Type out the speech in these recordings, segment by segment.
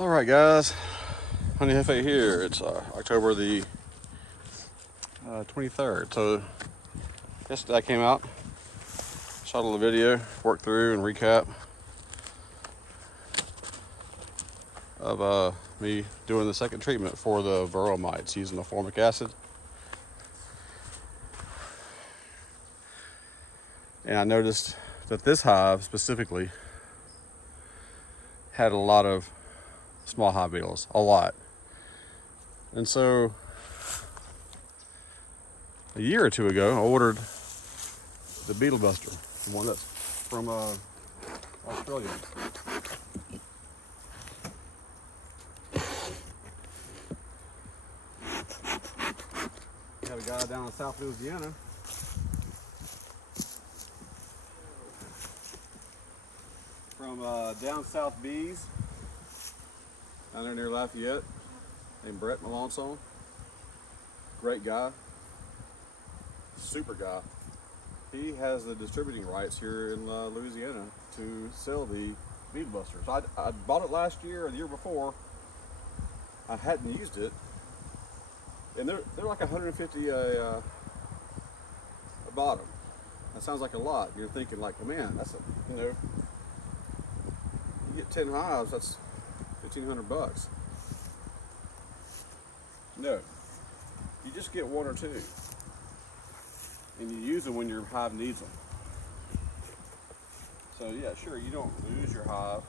All right, guys, Honey Hefe here. It's October the 23rd. So yesterday I came out, shot a little video, worked through and recap of me doing the second treatment for the varroa mites using the formic acid. And I noticed that this hive specifically had a lot of small hive beetles, a lot. And so a year or two ago, I ordered the Beetle Buster, the one that's from Australia. Got a guy down in South Louisiana from down South Bees, down there near Lafayette, named Brett Melanson. Great guy, super guy. He has the distributing rights here in Louisiana to sell the Beetle Busters. I bought it last year or the year before. I hadn't used it, and they're like 150 a bottom. That sounds like a lot. You're thinking like, man, that's you get 10 hives, that's $1,500. No, you just get one or two, and you use them when your hive needs them. So yeah, sure, you don't lose your hive,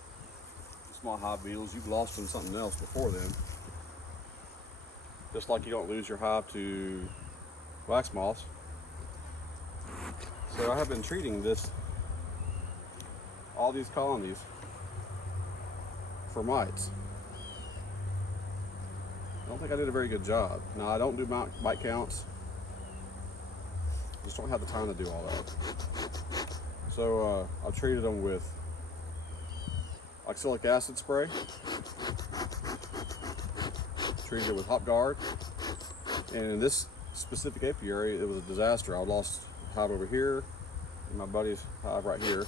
the small hive beetles. You've lost them something else before then. Just like you don't lose your hive to wax moths. So I have been treating all these colonies for mites. I don't think I did a very good job. Now, I don't do mite counts. I just don't have the time to do all that. So I treated them with oxalic acid spray. Treated it with Hop Guard. And in this specific apiary, it was a disaster. I lost a hive over here, and my buddy's hive right here.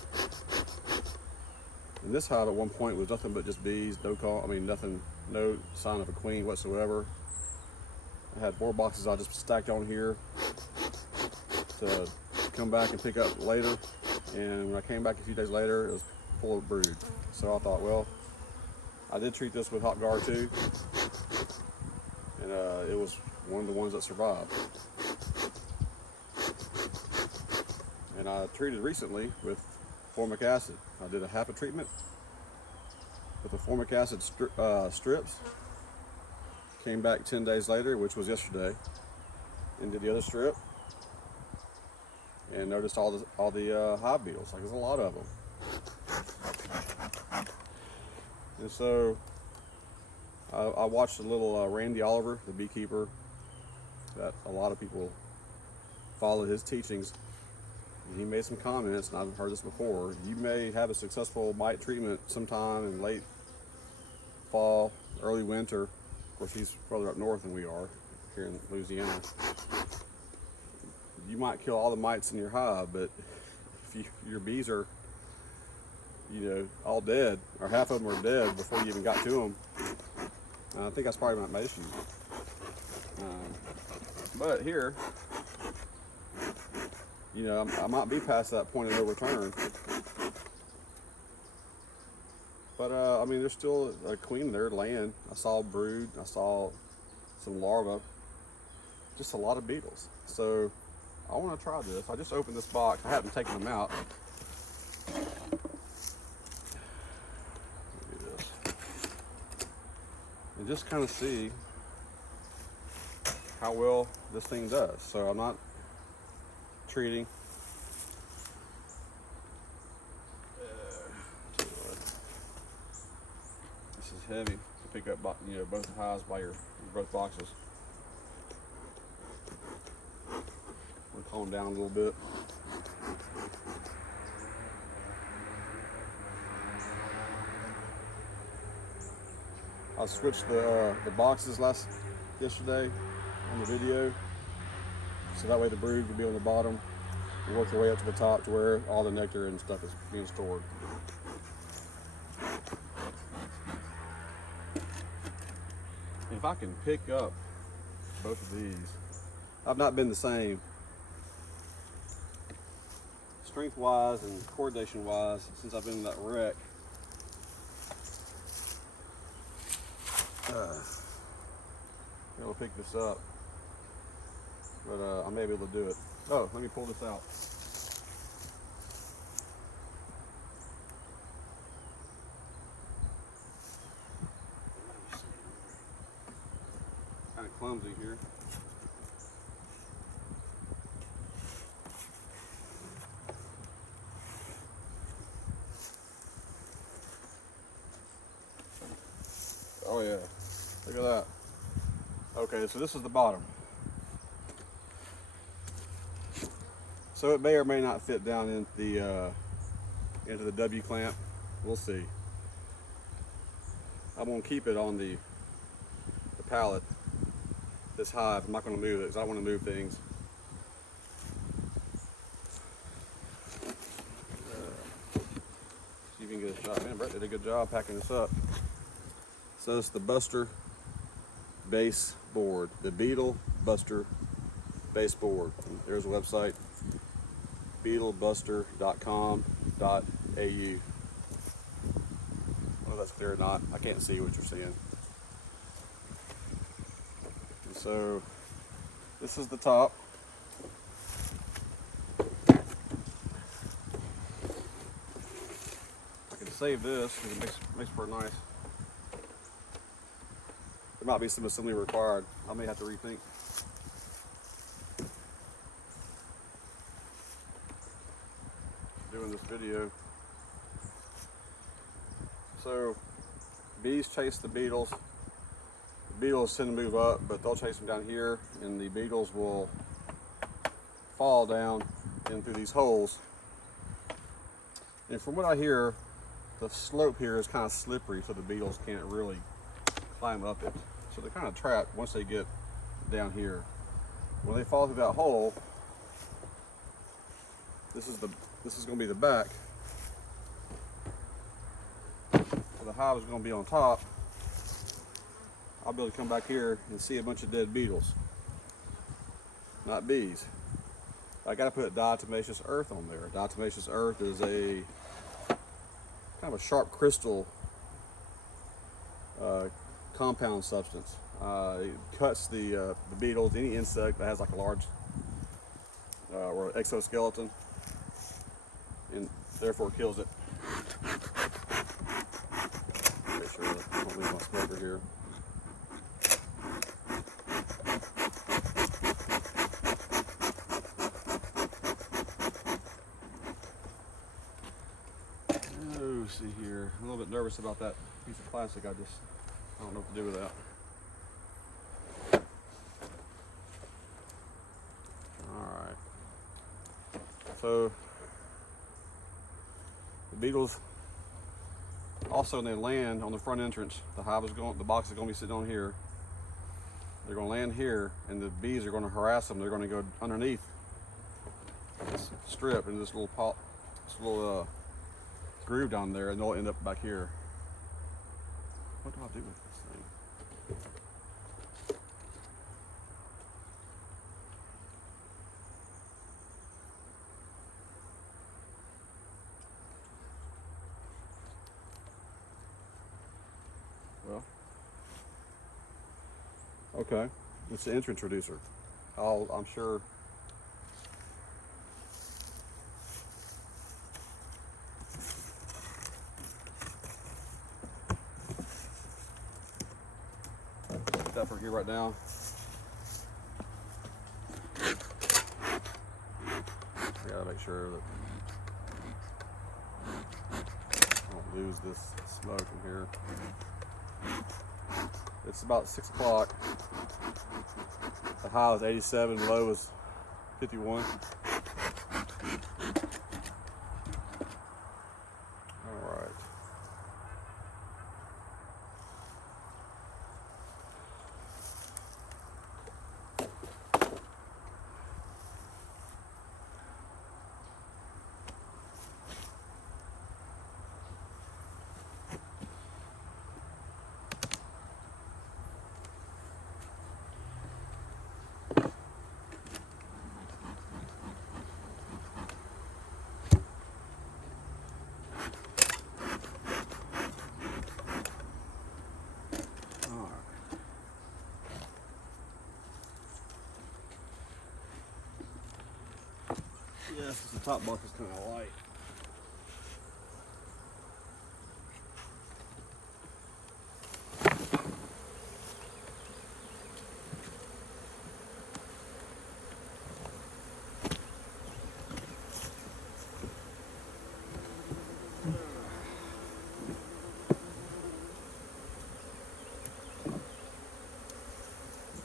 And this hive at one point was nothing but just bees, nothing, no sign of a queen whatsoever. I had 4 boxes I just stacked on here to come back and pick up later. And when I came back a few days later, it was full of brood. So I thought, well, I did treat this with Hot Guard too. And it was one of the ones that survived. And I treated recently with formic acid. I did a half a treatment with the formic acid strips. Came back 10 days later, which was yesterday, and did the other strip. And noticed all the hive beetles. Like, there's a lot of them. And so I watched a little Randy Oliver, the beekeeper, that a lot of people follow his teachings. And he made some comments, and I've heard this before. You may have a successful mite treatment sometime in late fall, early winter. Of course, he's further up north than we are here in Louisiana. You might kill all the mites in your hive, but if your bees are, all dead, or half of them are dead before you even got to them, I think that's probably my issue. But here, I might be past that point of no return. But there's still a queen there laying. I saw brood, I saw some larvae, just a lot of beetles. So I want to try this. I just opened this box. I haven't taken them out. Look at this. And just kind of see how well this thing does. So I'm not treating. This is heavy to pick up, both hives by both boxes. We'll calm down a little bit. I switched the boxes yesterday on the video, so that way the brood can be on the bottom and work their way up to the top to where all the nectar and stuff is being stored. if I can pick up both of these. I've not been the same strength wise and coordination wise since I've been in that wreck. Be able to pick this up, but I may be able to do it. Oh, let me pull this out. Kind of clumsy here. Oh yeah, look at that. Okay, so this is the bottom. So it may or may not fit down into the W clamp. We'll see. I'm gonna keep it on the pallet this high. I'm not gonna move it because I want to move things. See if you can get a shot. Man, Brett did a good job packing this up. So it's the Buster base board, the Beetle Buster base board. There's a website, beetlebuster.com.au. I don't know if that's clear or not. I can't see what you're seeing. And so this is the top. I can save this because it makes for a nice. There might be some assembly required. I may have to rethink doing this video. So bees chase the beetles. The beetles tend to move up, but they'll chase them down here, and the beetles will fall down in through these holes. And from what I hear, the slope here is kind of slippery, so the beetles can't really climb up it. So they're kind of trapped once they get down here. When they fall through that hole, this is going to be the back. So the hive is going to be on top. I'll be able to come back here and see a bunch of dead beetles, not bees. I got to put diatomaceous earth on there. Diatomaceous earth is a kind of a sharp crystal compound substance. It cuts the beetles, any insect that has like a large or exoskeleton, and therefore kills it. Make sure I don't leave my smoker here. Oh, see here. I'm a little bit nervous about that piece of plastic. I don't know what to do with that. Alright. So the beetles also, when they land on the front entrance, the box is going to be sitting on here. They're going to land here, and the bees are going to harass them. They're going to go underneath this strip in this little groove down there, and they'll end up back here. What do I do with this thing? Well, okay, it's the entrance reducer. I'm sure. Put that for here right now. I gotta make sure that I don't lose this smoke in here. It's about 6 o'clock. The high was 87, the low was 51. All right. Yes, the top bark is kind of light.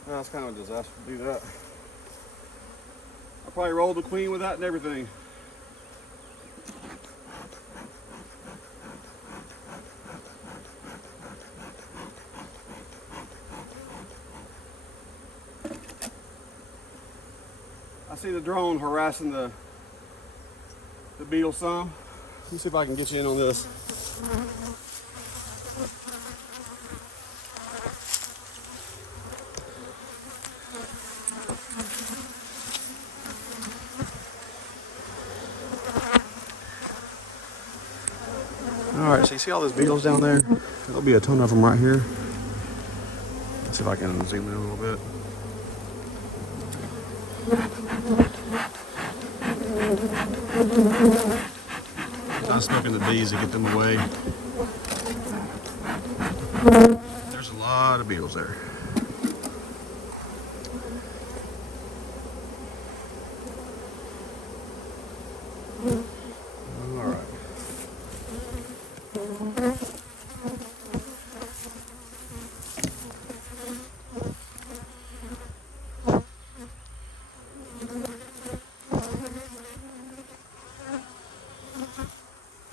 That's kind of a disaster to do that. I probably rolled the queen with that and everything. I see the drone harassing the beetle some. Let me see if I can get you in on this. Alright, so you see all those beetles down there? There'll be a ton of them right here. Let's see if I can zoom in a little bit. I'm smoking the bees to get them away. There's a lot of beetles there. Alright.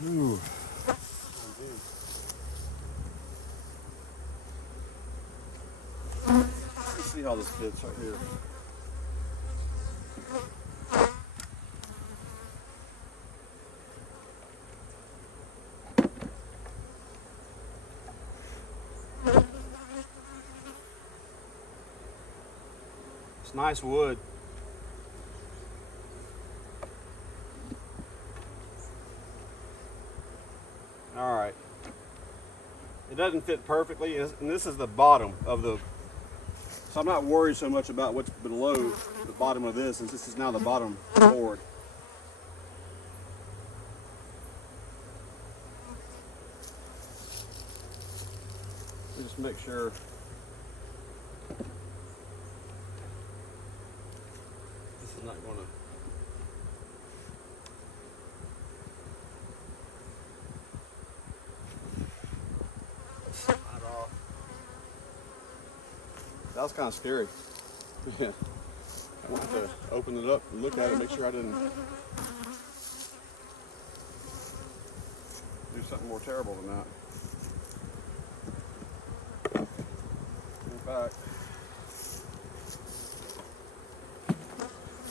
Ooh. Let's see how this fits right here. It's nice wood. All right. It doesn't fit perfectly, and this is the bottom of the, so I'm not worried so much about what's below the bottom of this, since this is now the bottom board. Just make sure this is not going to. That was kind of scary. Yeah. I want to open it up and look at it, make sure I didn't do something more terrible than that. In fact,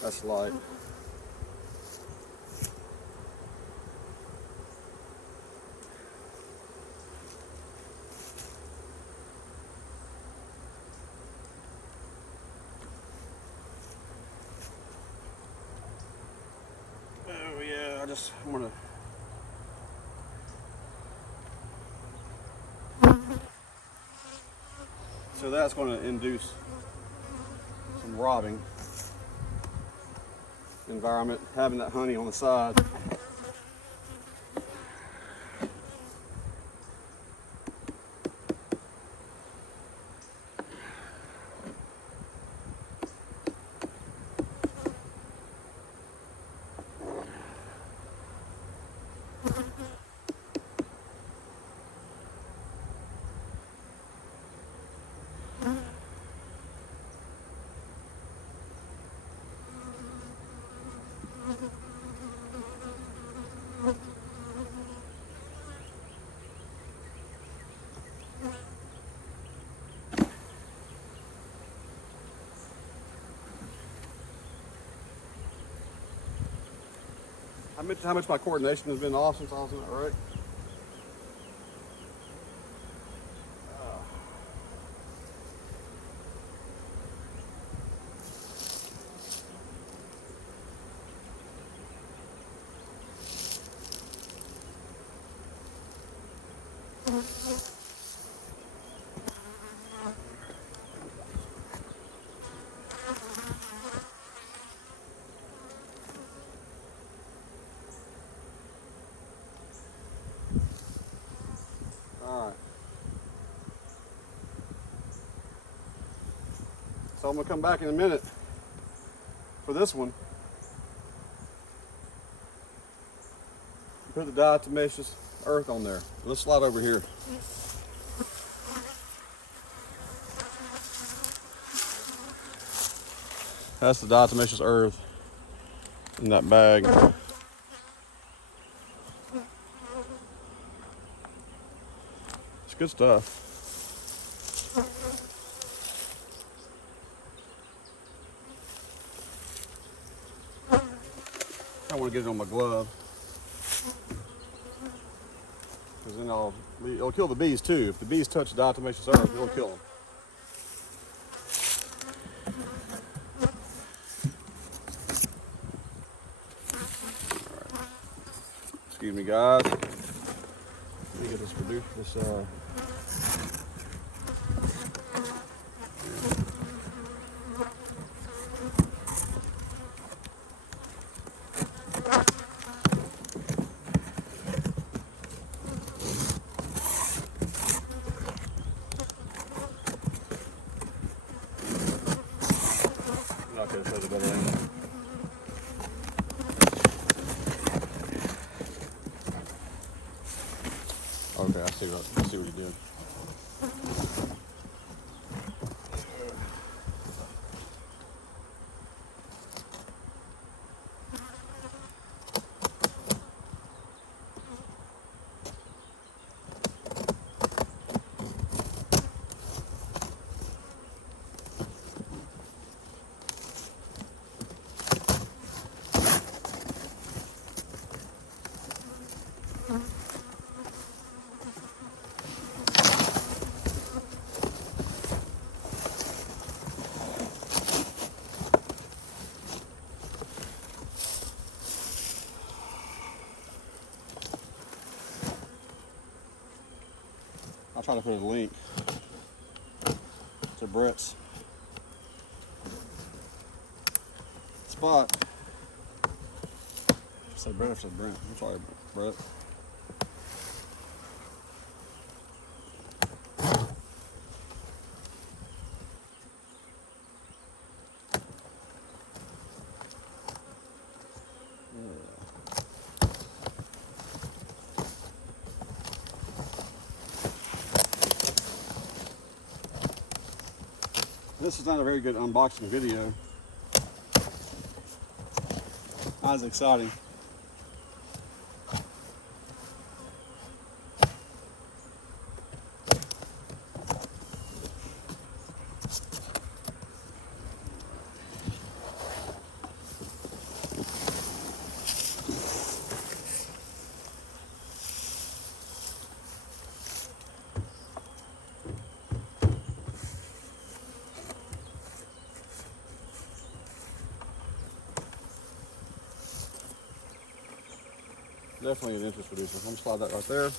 that's light. Oh yeah, I'm gonna. So that's going to induce some robbing environment, having that honey on the side. I mentioned how much my coordination has been off since I was in that wreck. So I'm gonna come back in a minute for this one. Put the diatomaceous earth on there. Let's slide over here. That's the diatomaceous earth in that bag. It's good stuff. I want to get it on my glove, because then it'll kill the bees too. If the bees touch the diatomaceous earth, it'll kill them. Excuse me, guys. Let me get this Okay, so the better angle. Okay, I see what you're doing. I'll try to put a link to Brett's spot. I said Brett, I said Brent. I'm sorry, Brett. This is not a very good unboxing video. Not as exciting. Definitely an interest producer. I'm gonna slide that right there.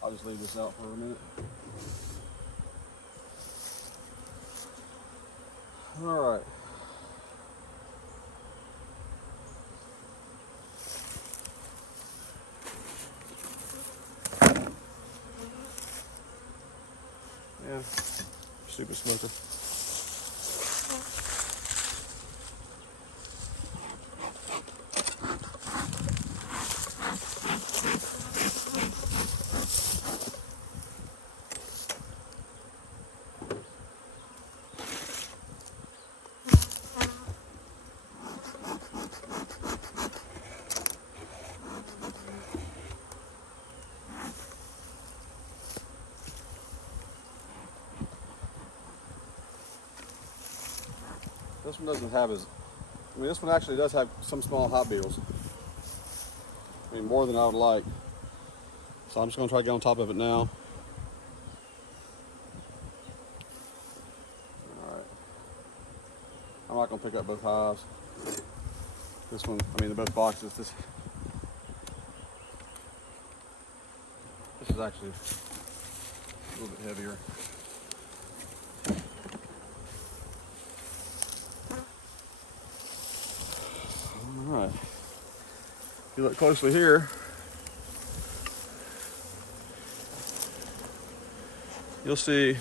I'll just leave this out for a minute. All right. Yeah, stupid smoker. This one doesn't have this one actually does have some small hot beetles. I mean, more than I would like. So I'm just gonna try to get on top of it now. All right. I'm not gonna pick up both hives. This one, I mean, both boxes. This is actually a little bit heavier. All right. If you look closely here, you'll see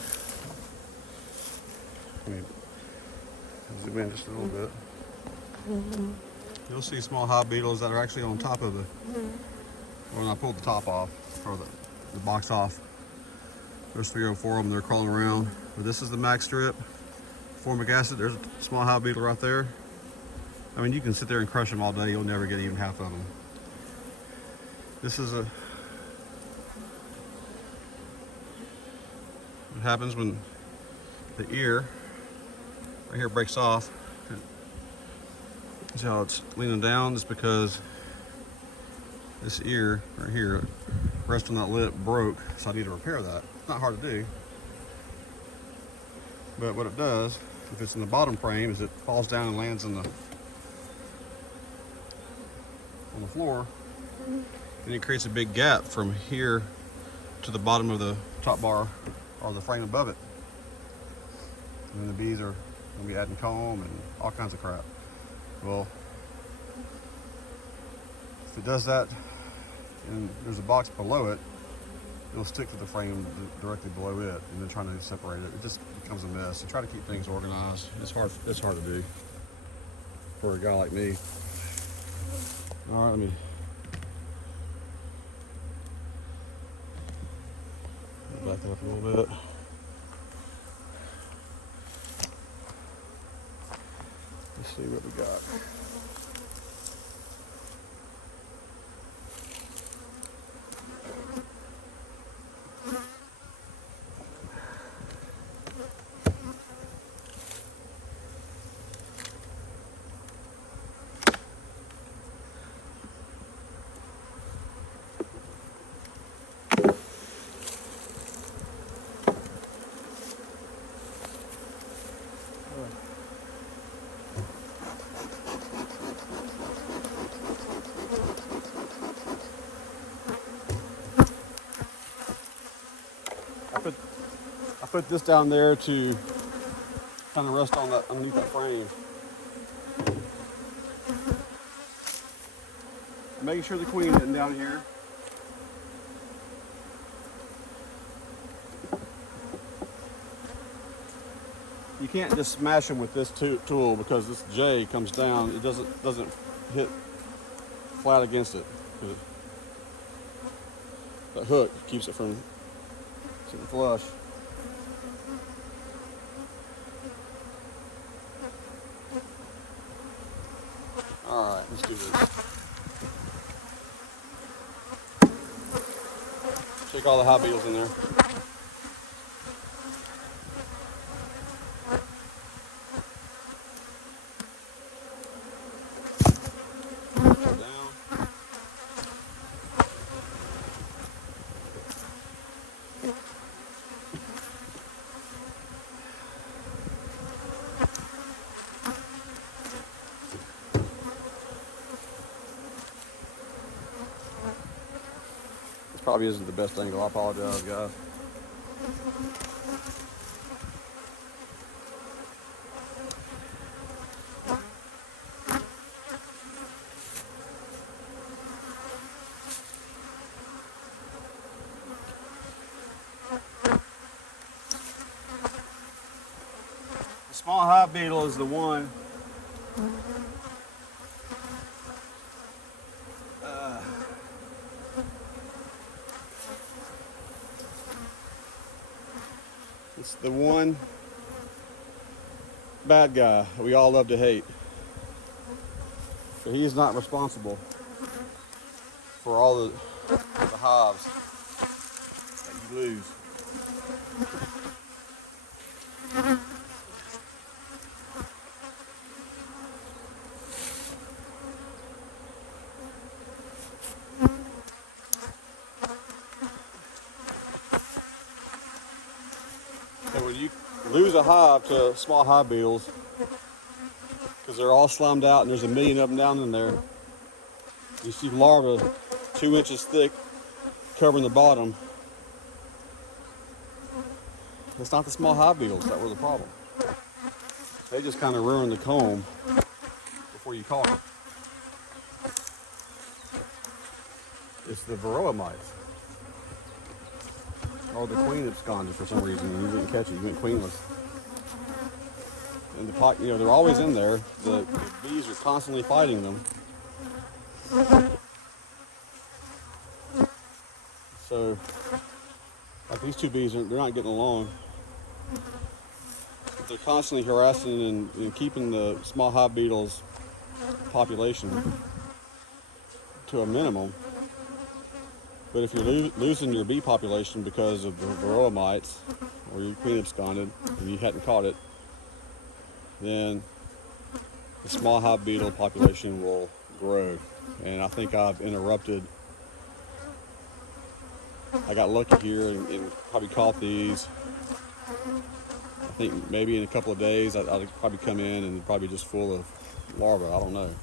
Let me zoom in just a little bit. You'll see small hive beetles that are actually on top of the, when I pulled the top off, or the box off. There's 3 or 4 of them, they're crawling around. But this is the max strip, formic acid. There's a small hive beetle right there. I mean, you can sit there and crush them all day, you'll never get even half of them. This is what happens when the ear right here breaks off. See how it's leaning down? It's because this ear right here, rest on that lip, broke, so I need to repair that. It's not hard to do, but what it does, if it's in the bottom frame, is it falls down and lands on the floor, and it creates a big gap from here to the bottom of the top bar or the frame above it. And then the bees are going to be adding comb and all kinds of crap. Well, if it does that and there's a box below it, it'll stick to the frame directly below it, and then trying to separate it, it just becomes a mess. So try to keep things organized. It's hard to do for a guy like me. All right, let me back that up a little bit. Let's see what we got. I put this down there to kind of rest on that underneath that frame. Making sure the queen isn't down here. You can't just smash them with this tool because this J comes down. It doesn't hit flat against it. That hook keeps it from sitting flush. All right, let's do this. Take all the hive beetles in there. Probably isn't the best angle. I apologize, guys. The small hive beetle is the one it's the one bad guy we all love to hate. But he's not responsible for all the hives that you lose. And when you lose a hive to small hive beetles, because they're all slimed out and there's a million of them down in there, you see larvae 2 inches thick covering the bottom. It's not the small hive beetles that were the problem. They just kind of ruined the comb before you caught them. It's the varroa mites. Or the queen absconded for some reason and you didn't catch it, you went queenless. And you know, they're always in there. The bees are constantly fighting them. So, like these two bees, they're not getting along. They're constantly harassing and keeping the small hive beetles population to a minimum. But if you're losing your bee population because of the varroa mites, or your queen absconded and you hadn't caught it, then the small hive beetle population will grow. And I think I've interrupted. I got lucky here and probably caught these. I think maybe in a couple of days I'll probably come in and probably just full of larvae. I don't know.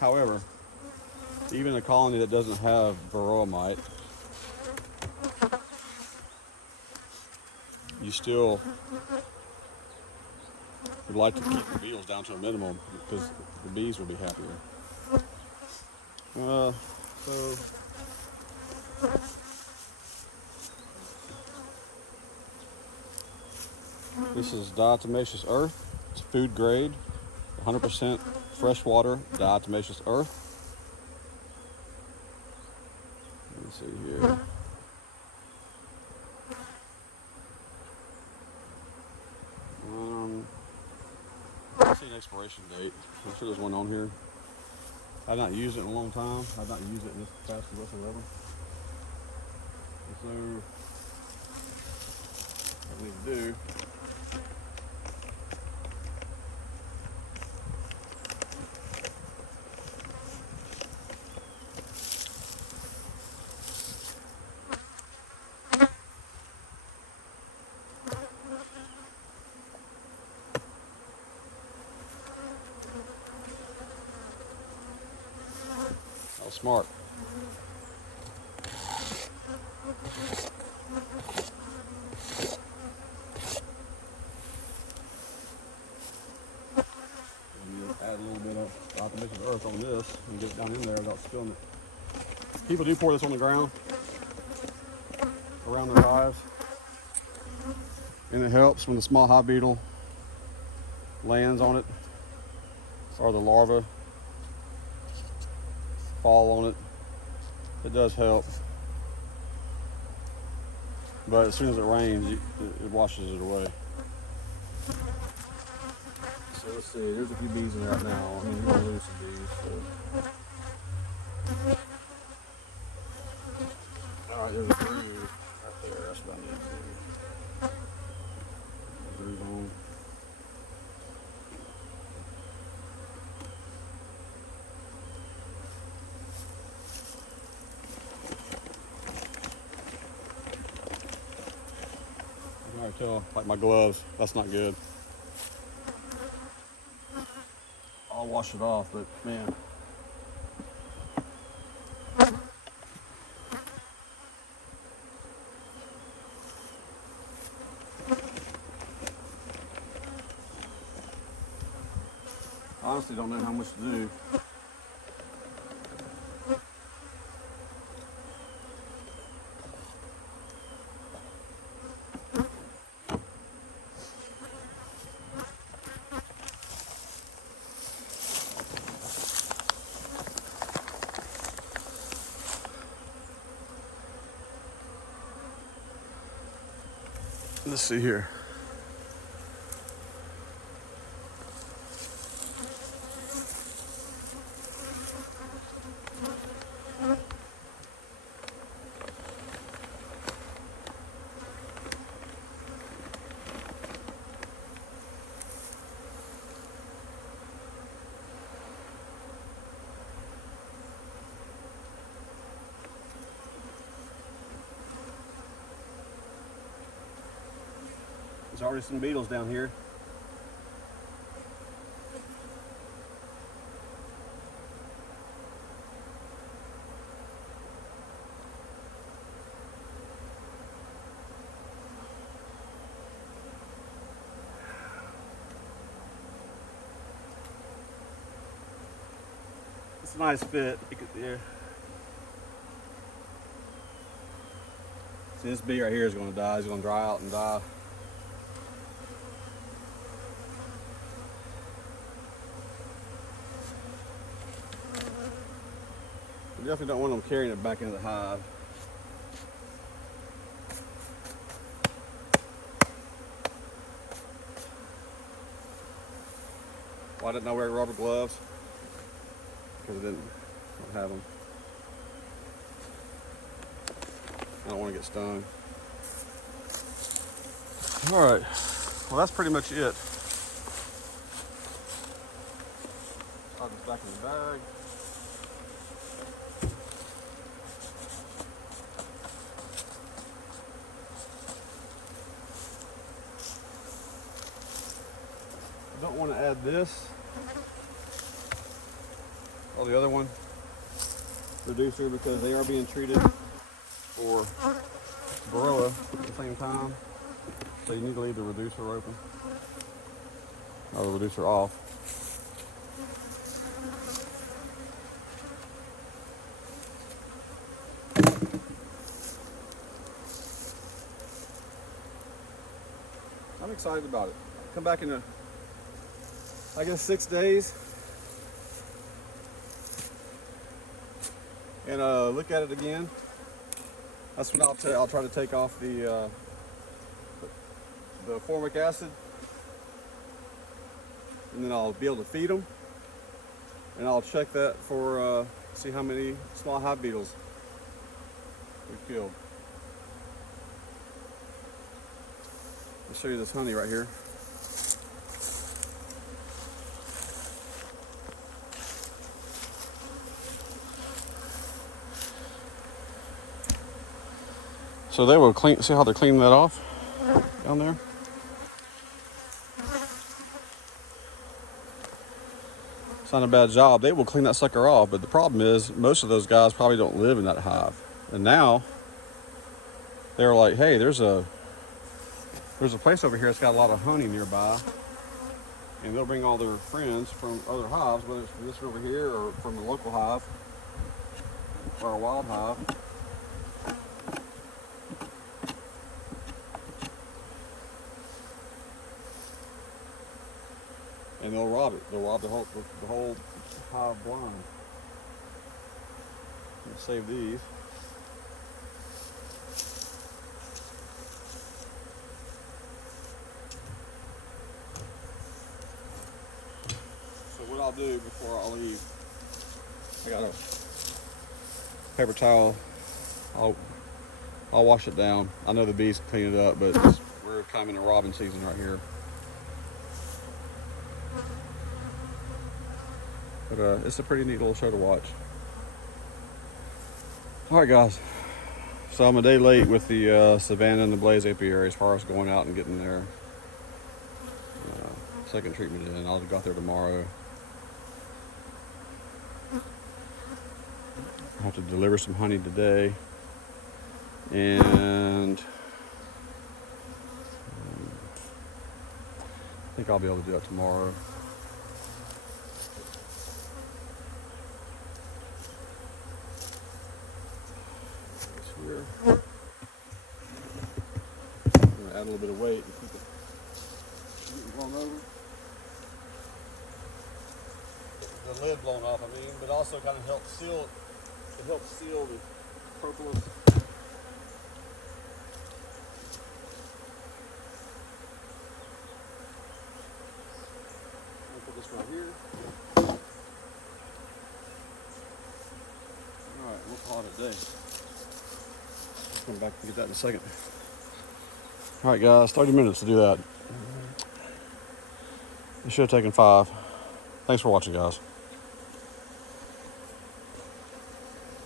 However, even a colony that doesn't have varroa mite, you still would like to keep the beetles down to a minimum because the bees will be happier. So this is diatomaceous earth. It's food grade, 100% freshwater diatomaceous earth. Let me see here. Let's see an expiration date. I'm sure there's one on here. I've not used it in a long time. I've not used it in this capacity whatsoever. And so, what I need to do smart. Add a little bit of diatomaceous earth on this and get it down in there without spilling it. People do pour this on the ground around their hives, and it helps when the small hive beetle lands on it or the larvae fall on it. It does help, but as soon as it rains, it washes it away. So let's see, there's a few bees in there right now. I mean, you're gonna lose some bees. So. Alright, there's a groove right there. That's what I need to do. Groove on. I can already tell, like my gloves, that's not good. I'll wash it off, but man. I honestly don't know how much to do. Let's see here. There's already some beetles down here. It's a nice fit. Yeah. See, this bee right here is going to die. He's going to dry out and die. definitely don't want them carrying it back into the hive. Well, I didn't know wear rubber gloves because I don't have them. I don't want to get stung. All right, well that's pretty much it. I'll just back in the bag. I don't want to add this or the other one, reducer, because they are being treated for Varroa at the same time. So you need to leave the reducer open or the reducer off. I'm excited about it. Come back in I guess 6 days and look at it again. That's when I'll try to take off the formic acid, and then I'll be able to feed them, and I'll check that for see how many small hive beetles we've killed. I'll show you this honey right here. So they will clean, see how they're cleaning that off down there? It's not a bad job. They will clean that sucker off, but the problem is most of those guys probably don't live in that hive. And now they're like, hey, there's a place over here that's got a lot of honey nearby. And they'll bring all their friends from other hives, whether it's from this over here or from the local hive or a wild hive. And they'll rob it. They'll rob the whole hive blind. Let's save these. So what I'll do before I leave, I got a paper towel. I'll wash it down. I know the bees clean it up, but we're kind of in a robbing season right here. But it's a pretty neat little show to watch. All right, guys. So I'm a day late with the Savannah and the Blaze Apiary as far as going out and getting their second treatment in. I'll go out there tomorrow. I have to deliver some honey today, and I think I'll be able to do that tomorrow. Here. I'm going to add a little bit of weight and keep it getting blown over. The lid blown off, I mean, but also kind of helps seal it. It helps seal the propolis. I'll put this right here. Alright, we'll call it a day. Come back and get that in a second. All right, guys, 30 minutes to do that. It should have taken 5. Thanks for watching, guys.